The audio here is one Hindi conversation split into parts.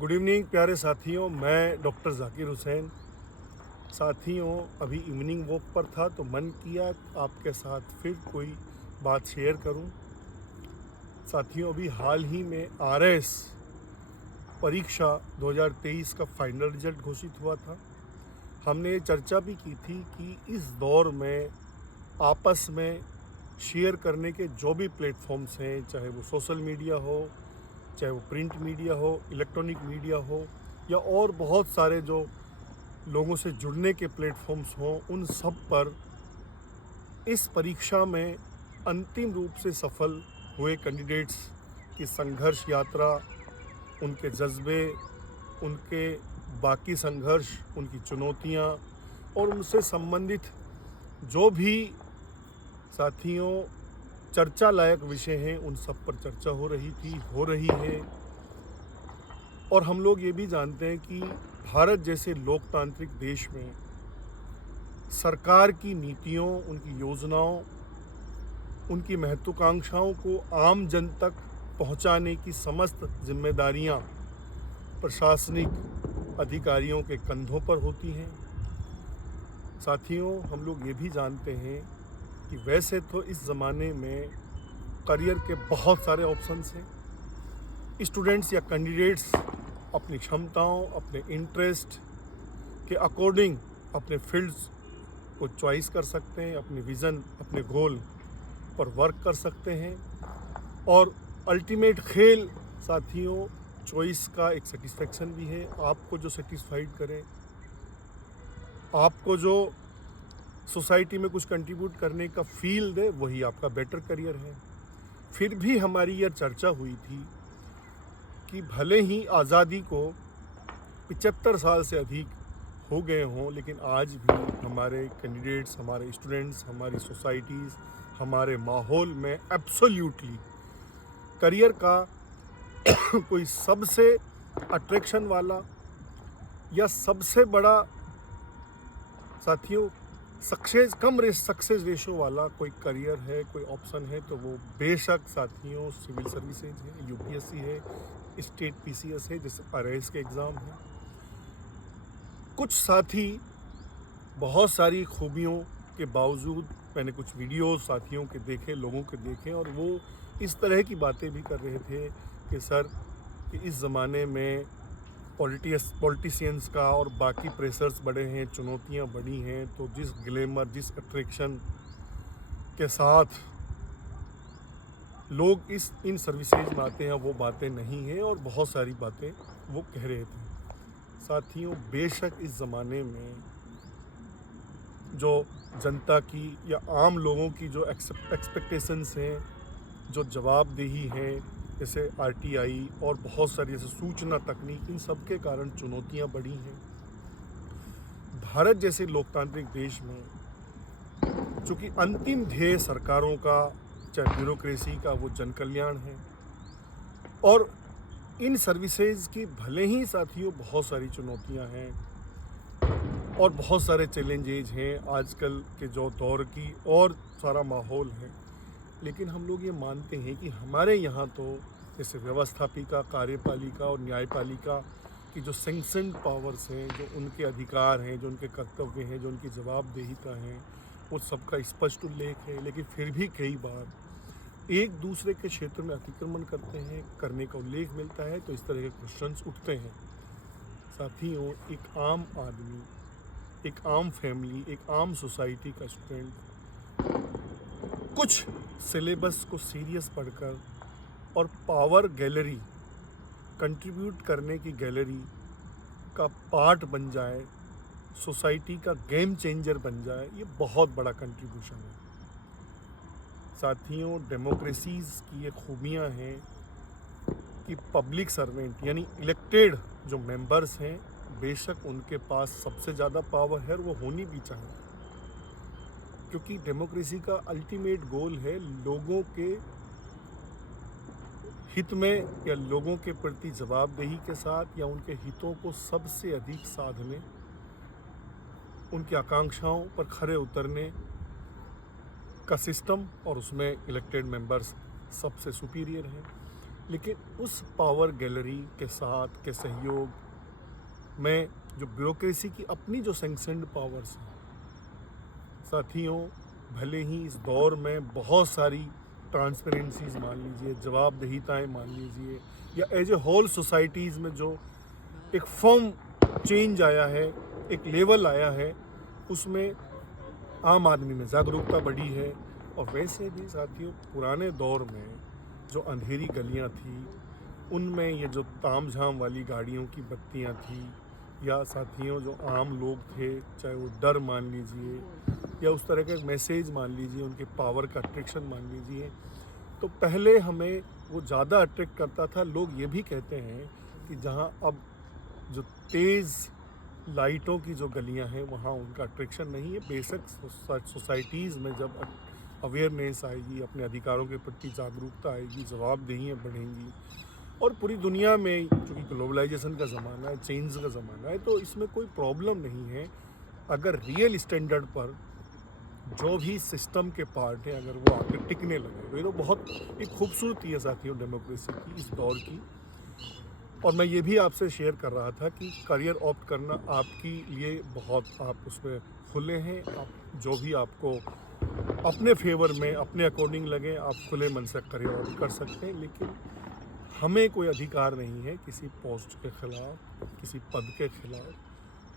गुड इवनिंग प्यारे साथियों, मैं डॉक्टर ज़ाकिर हुसैन। साथियों, अभी इवनिंग वॉक पर था तो मन किया आपके साथ फिर कोई बात शेयर करूं। साथियों, अभी हाल ही में आरएस परीक्षा 2023 का फाइनल रिजल्ट घोषित हुआ था। हमने ये चर्चा भी की थी कि इस दौर में आपस में शेयर करने के जो भी प्लेटफॉर्म्स हैं, चाहे वो सोशल मीडिया हो, चाहे वो प्रिंट मीडिया हो, इलेक्ट्रॉनिक मीडिया हो, या और बहुत सारे जो लोगों से जुड़ने के प्लेटफॉर्म्स हों, उन सब पर इस परीक्षा में अंतिम रूप से सफल हुए कैंडिडेट्स की संघर्ष यात्रा, उनके जज्बे, उनके बाकी संघर्ष, उनकी चुनौतियां और उनसे संबंधित जो भी साथियों चर्चा लायक विषय हैं, उन सब पर चर्चा हो रही थी, हो रही है। और हम लोग ये भी जानते हैं कि भारत जैसे लोकतांत्रिक देश में सरकार की नीतियों, उनकी योजनाओं, उनकी महत्वाकांक्षाओं को आम जन तक पहुंचाने की समस्त जिम्मेदारियां प्रशासनिक अधिकारियों के कंधों पर होती हैं। साथियों, हम लोग ये भी जानते हैं कि वैसे तो इस ज़माने में करियर के बहुत सारे ऑप्शंस हैं। स्टूडेंट्स या कैंडिडेट्स अपनी क्षमताओं, अपने इंटरेस्ट के अकॉर्डिंग अपने फील्ड्स को चॉइस कर सकते हैं, अपने विज़न, अपने गोल पर वर्क कर सकते हैं। और अल्टीमेट खेल साथियों, चॉइस का एक सेटिस्फेक्शन भी है। आपको जो सेटिस्फाइड करे, आपको जो सोसाइटी में कुछ कंट्रीब्यूट करने का फील दे, वही आपका बेटर करियर है। फिर भी हमारी यह चर्चा हुई थी कि भले ही आज़ादी को 75 साल से अधिक हो गए हों, लेकिन आज भी हमारे कैंडिडेट्स, हमारे स्टूडेंट्स, हमारी सोसाइटीज़, हमारे माहौल में एब्सोल्यूटली करियर का कोई सबसे अट्रैक्शन वाला या सबसे बड़ा साथियों सक्सेस रेशो वाला कोई करियर है, कोई ऑप्शन है, तो वो बेशक साथियों सिविल सर्विसेज है, यूपीएससी है, स्टेट पीसीएस है, जैसे आरआईएस के एग्ज़ाम हैं। कुछ साथी बहुत सारी खूबियों के बावजूद, मैंने कुछ वीडियोस साथियों के देखे, लोगों के देखे, और वो इस तरह की बातें भी कर रहे थे कि सर, कि इस ज़माने में पॉलिटिशियंस का और बाकी प्रेशर्स बढ़े हैं, चुनौतियां बढ़ी हैं, तो जिस ग्लैमर, जिस अट्रैक्शन के साथ लोग इन सर्विसेज में आते हैं, वो बातें नहीं हैं, और बहुत सारी बातें वो कह रहे थे। साथियों, बेशक इस ज़माने में जो जनता की या आम लोगों की जो एक्सपेक्टेशंस हैं, जो जवाबदेही है, जैसे आरटीआई और बहुत सारी जैसे सूचना तकनीक, इन सब के कारण चुनौतियां बढ़ी हैं। भारत जैसे लोकतांत्रिक देश में चूँकि अंतिम ध्येय सरकारों का, चाहे ब्यूरोक्रेसी का, वो जन कल्याण है, और इन सर्विसेज की भले ही साथियों बहुत सारी चुनौतियां हैं और बहुत सारे चैलेंजेज हैं, आजकल के जो दौर की और सारा माहौल है, लेकिन हम लोग ये मानते हैं कि हमारे यहाँ तो जैसे व्यवस्थापिका, कार्यपालिका और न्यायपालिका की जो सैंक्शनड पावर्स हैं, जो उनके अधिकार हैं, जो उनके कर्तव्य हैं, जो उनकी जवाबदेहिता हैं, वो सबका स्पष्ट उल्लेख है। लेकिन फिर भी कई बार एक दूसरे के क्षेत्र में अतिक्रमण करने का उल्लेख मिलता है, तो इस तरह के क्वेश्चंस उठते हैं। साथियों, एक आम आदमी, एक आम फैमिली, एक आम सोसाइटी का स्टूडेंट कुछ सिलेबस को सीरियस पढ़कर और पावर गैलरी, कंट्रीब्यूट करने की गैलरी का पार्ट बन जाए, सोसाइटी का गेम चेंजर बन जाए, ये बहुत बड़ा कंट्रीब्यूशन है। साथियों, डेमोक्रेसीज़ की ये खूबियाँ हैं कि पब्लिक सर्वेंट यानी इलेक्टेड जो मेंबर्स हैं, बेशक उनके पास सबसे ज़्यादा पावर है, और वो होनी भी चाहिए, क्योंकि डेमोक्रेसी का अल्टीमेट गोल है लोगों के हित में या लोगों के प्रति जवाबदेही के साथ, या उनके हितों को सबसे अधिक साधने, उनकी आकांक्षाओं पर खरे उतरने का सिस्टम, और उसमें इलेक्टेड मेंबर्स सबसे सुपीरियर हैं। लेकिन उस पावर गैलरी के साथ के सहयोग में जो ब्यूरोक्रेसी की अपनी जो सैंक्शनड पावर्स हैं, साथियों, भले ही इस दौर में बहुत सारी ट्रांसपेरेंसीज मान लीजिए, जवाबदेहिताएं मान लीजिए, या एज ए होल सोसाइटीज़ में जो एक फॉर्म चेंज आया है, एक लेवल आया है, उसमें आम आदमी में जागरूकता बढ़ी है। और वैसे भी साथियों, पुराने दौर में जो अंधेरी गलियां थी, उनमें ये जो तामझाम वाली गाड़ियों की बत्तियां थी, या साथियों जो आम लोग थे, चाहे वो डर मान लीजिए या उस तरह का एक मैसेज मान लीजिए, उनके पावर का अट्रैक्शन मान लीजिए, तो पहले हमें वो ज़्यादा अट्रैक्ट करता था। लोग ये भी कहते हैं कि जहाँ अब जो तेज़ लाइटों की जो गलियां हैं, वहाँ उनका अट्रैक्शन नहीं है। बेशक सोसाइटीज़ में जब अवेयरनेस आएगी, अपने अधिकारों के प्रति जागरूकता आएगी, जवाबदेहियाँ बढ़ेंगी, और पूरी दुनिया में चूँकि ग्लोबलाइजेशन का ज़माना है, चेंज का ज़माना है, तो इसमें कोई प्रॉब्लम नहीं है अगर रियल स्टैंडर्ड पर जो भी सिस्टम के पार्ट हैं, अगर वो आके टिकने लगे। ये तो बहुत एक खूबसूरती है साथियों डेमोक्रेसी की, इस दौर की। और मैं ये भी आपसे शेयर कर रहा था कि करियर ऑप्ट करना आपके लिए बहुत, आप उसमें खुले हैं। आप जो भी आपको अपने फेवर में, अपने अकॉर्डिंग लगे, आप खुले मन से करियर ऑप्ट कर सकते हैं। लेकिन हमें कोई अधिकार नहीं है किसी पोस्ट के खिलाफ, किसी पद के खिलाफ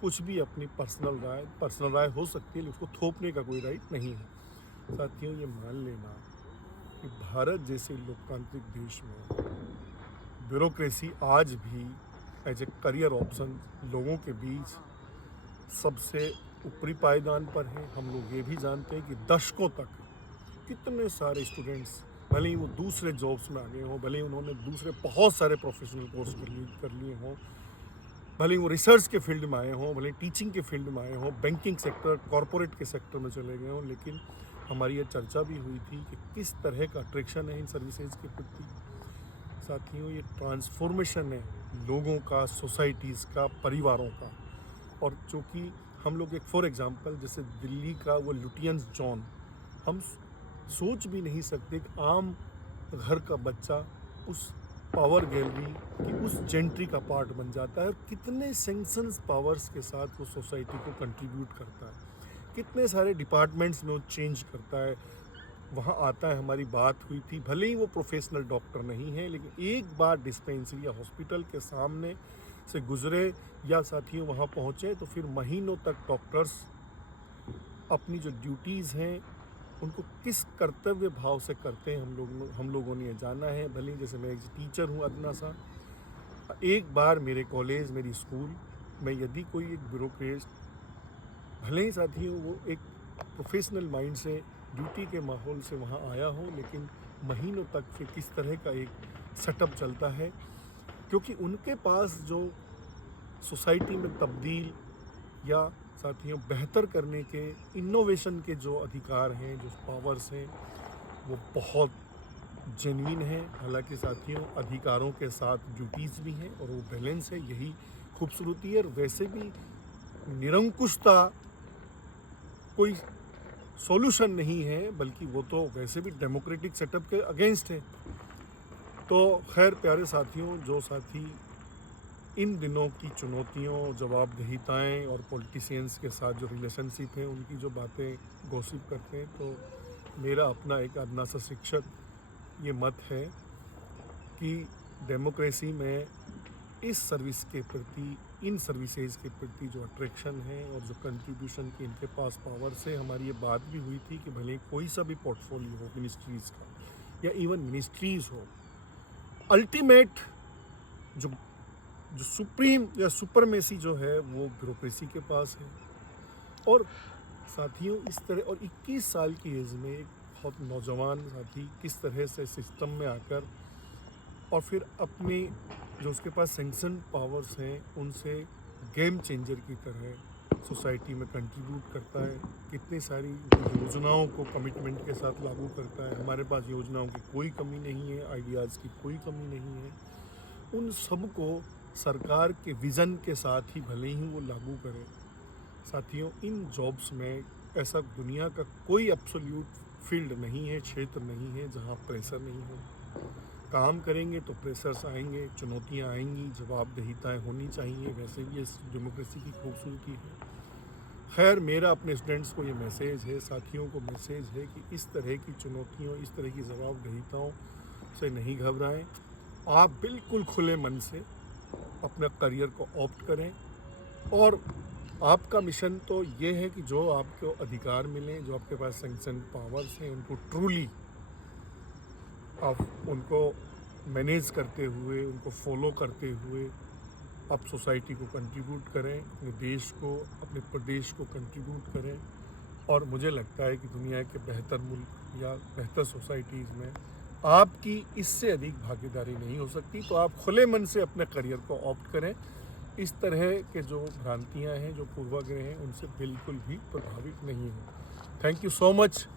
कुछ भी अपनी पर्सनल राय हो सकती है, लेकिन उसको थोपने का कोई राइट नहीं है। साथियों, ये मान लेना कि भारत जैसे लोकतांत्रिक देश में ब्यूरोक्रेसी आज भी एज ए करियर ऑप्शन लोगों के बीच सबसे ऊपरी पायदान पर है। हम लोग ये भी जानते हैं कि दशकों तक कितने सारे स्टूडेंट्स, भले ही वो दूसरे जॉब्स में आ गए हों, भले ही उन्होंने दूसरे बहुत सारे प्रोफेशनल कोर्स कर लिए हों, भले ही वो रिसर्च के फील्ड में आए हों, भले टीचिंग के फील्ड में आए हों, बैंकिंग सेक्टर, कॉरपोरेट के सेक्टर में चले गए हों, लेकिन हमारी ये चर्चा भी हुई थी कि किस तरह का अट्रैक्शन है इन सर्विसेज के प्रति। साथियों, ये ट्रांसफॉर्मेशन है लोगों का, सोसाइटीज़ का, परिवारों का। और चूँकि हम लोग एक फॉर एग्जांपल जैसे दिल्ली का वो लुटियंस जॉन, हम सोच भी नहीं सकते कि आम घर का बच्चा उस पावर गैलरी की उस जेंट्री का पार्ट बन जाता है, और कितने सैंक्शंस पावर्स के साथ वो सोसाइटी को कंट्रीब्यूट करता है, कितने सारे डिपार्टमेंट्स में वो चेंज करता है, वहाँ आता है। हमारी बात हुई थी, भले ही वो प्रोफेशनल डॉक्टर नहीं है, लेकिन एक बार डिस्पेंसरी या हॉस्पिटल के सामने से गुजरे या साथियों वहाँ पहुँचे, तो फिर महीनों तक डॉक्टर्स अपनी जो ड्यूटीज़ हैं उनको किस कर्तव्य भाव से करते हैं, हम लोगों ने ये जाना है। भले ही जैसे मैं एक टीचर हूँ अदना सा, एक बार मेरे कॉलेज, मेरी स्कूल में यदि कोई एक ब्यूरोक्रेट, भले ही साथियों वो एक प्रोफेशनल माइंड से, ड्यूटी के माहौल से वहाँ आया हो, लेकिन महीनों तक फिर किस तरह का एक सेटअप चलता है, क्योंकि उनके पास जो सोसाइटी में तब्दील या साथियों बेहतर करने के, इनोवेशन के जो अधिकार हैं, जो पावर्स हैं, वो बहुत जेन्युइन है। हालांकि साथियों अधिकारों के साथ ड्यूटीज़ भी हैं, और वो बैलेंस है, यही खूबसूरती है। और वैसे भी निरंकुशता कोई सॉल्यूशन नहीं है, बल्कि वो तो वैसे भी डेमोक्रेटिक सेटअप के अगेंस्ट है। तो खैर प्यारे साथियों, जो साथी इन दिनों की चुनौतियों, जवाबदेहिताएं और पॉलिटिशियंस के साथ जो रिलेशनशिप है, उनकी जो बातें गॉसिप करते हैं, तो मेरा अपना एक अदना सा शिक्षक ये मत है कि डेमोक्रेसी में इस सर्विस के प्रति, इन सर्विसेज के प्रति जो अट्रैक्शन है और जो कंट्रीब्यूशन की इनके पास पावर से, हमारी ये बात भी हुई थी कि भले कोई सा भी पोर्टफोलियो हो मिनिस्ट्रीज़ का, या इवन मिनिस्ट्रीज़ हो, अल्टीमेट जो सुप्रीम या सुपरमेसी जो है वो ब्यूरोक्रेसी के पास है। और साथियों इस तरह, और 21 साल की एज में एक बहुत नौजवान साथी किस तरह से सिस्टम में आकर और फिर अपनी जो उसके पास सैंक्शन पावर्स हैं उनसे गेम चेंजर की तरह सोसाइटी में कंट्रीब्यूट करता है, कितनी सारी योजनाओं को कमिटमेंट के साथ लागू करता है। हमारे पास योजनाओं की कोई कमी नहीं है, आइडियाज़ की कोई कमी नहीं है, उन सब को सरकार के विज़न के साथ ही भले ही वो लागू करें। साथियों इन जॉब्स में ऐसा दुनिया का कोई एब्सोल्यूट फील्ड नहीं है, क्षेत्र नहीं है जहाँ प्रेशर नहीं हो। काम करेंगे तो प्रेशर्स आएंगे, चुनौतियां आएंगी, जवाबदेहिताएं होनी चाहिए। वैसे भी इस डेमोक्रेसी की खूबसूरती है। खैर, मेरा अपने स्टूडेंट्स को ये मैसेज है, साथियों को मैसेज है कि इस तरह की चुनौतियों, इस तरह की जवाबदेहिताओं से नहीं घबराएं। आप बिल्कुल खुले मन से अपने करियर को ऑप्ट करें और आपका मिशन तो ये है कि जो आपको अधिकार मिलें, जो आपके पास सैंक्शन पावर्स हैं, उनको ट्रूली आप उनको मैनेज करते हुए, उनको फॉलो करते हुए आप सोसाइटी को कंट्रीब्यूट करें, अपने देश को, अपने प्रदेश को कंट्रीब्यूट करें। और मुझे लगता है कि दुनिया के बेहतर मुल्क या बेहतर सोसाइटीज़ में आपकी इससे अधिक भागीदारी नहीं हो सकती। तो आप खुले मन से अपने करियर को ऑप्ट करें। इस तरह के जो भ्रांतियां हैं, जो पूर्वाग्रह हैं, उनसे बिल्कुल भी प्रभावित नहीं हो। Thank you so much.